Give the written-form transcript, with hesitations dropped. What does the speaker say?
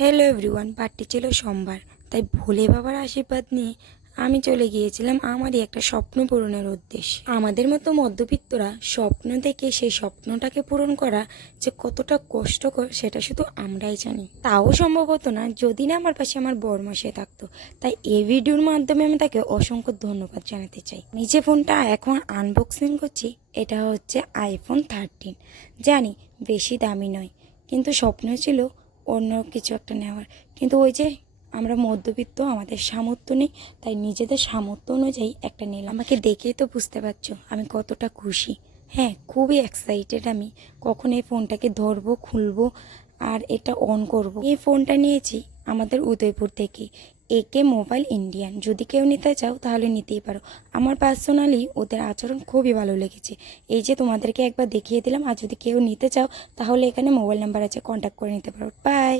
Hello everyone, party ছিল সোমবার, তাই ভোলে বাবার আশীর্বাদ নিয়ে আমি চলে গিয়েছিলাম আমারই একটা স্বপ্ন পূরণের উদ্দেশ্যে। আমাদের মতো মধ্যবিত্তরা স্বপ্ন দেখে সেই স্বপ্নটাকে পূরণ করা যে কতটা কষ্টকর সেটা শুধু আমরাই জানি। তাও সম্ভব হতো না যদি না আমার পাশে আমার বরমশাই থাকতো। তাই এই ভিডিওর মাধ্যমে আমি তাকে অসংখ্য ধন্যবাদ জানাতে চাই। আমি যে ফোনটা এখন আনবক্সিং করছি এটা হচ্ছে আইফোন 13। জানি বেশি দামি নয়, কিন্তু স্বপ্ন ছিল অন্য কিছু একটা নেওয়ার। কিন্তু ওই যে আমরা মধ্যবিত্ত, আমাদের সামর্থ্য নেই, তাই নিজেদের সামর্থ্য অনুযায়ী একটা নিলাম। আমাকে দেখেই তো বুঝতে পারছো আমি কতটা খুশি। হ্যাঁ, খুবই এক্সাইটেড আমি কখন এই ফোনটাকে ধরবো, খুলবো আর এটা অন করব। এই ফোনটা নিয়েছি আমাদের উদয়পুর থেকে, একে মোবাইল ইন্ডিয়ান। যদি কেউ নিতে চাও তাহলে নিতেই পারো। আমার পার্সোনালি ওদের আচরণ খুবই ভালো লেগেছে। এই যে তোমাদেরকে একবার দেখিয়ে দিলাম। আর যদি কেউ নিতে চাও তাহলে এখানে মোবাইল নাম্বার আছে, কন্ট্যাক্ট করে নিতে পারো। বাই।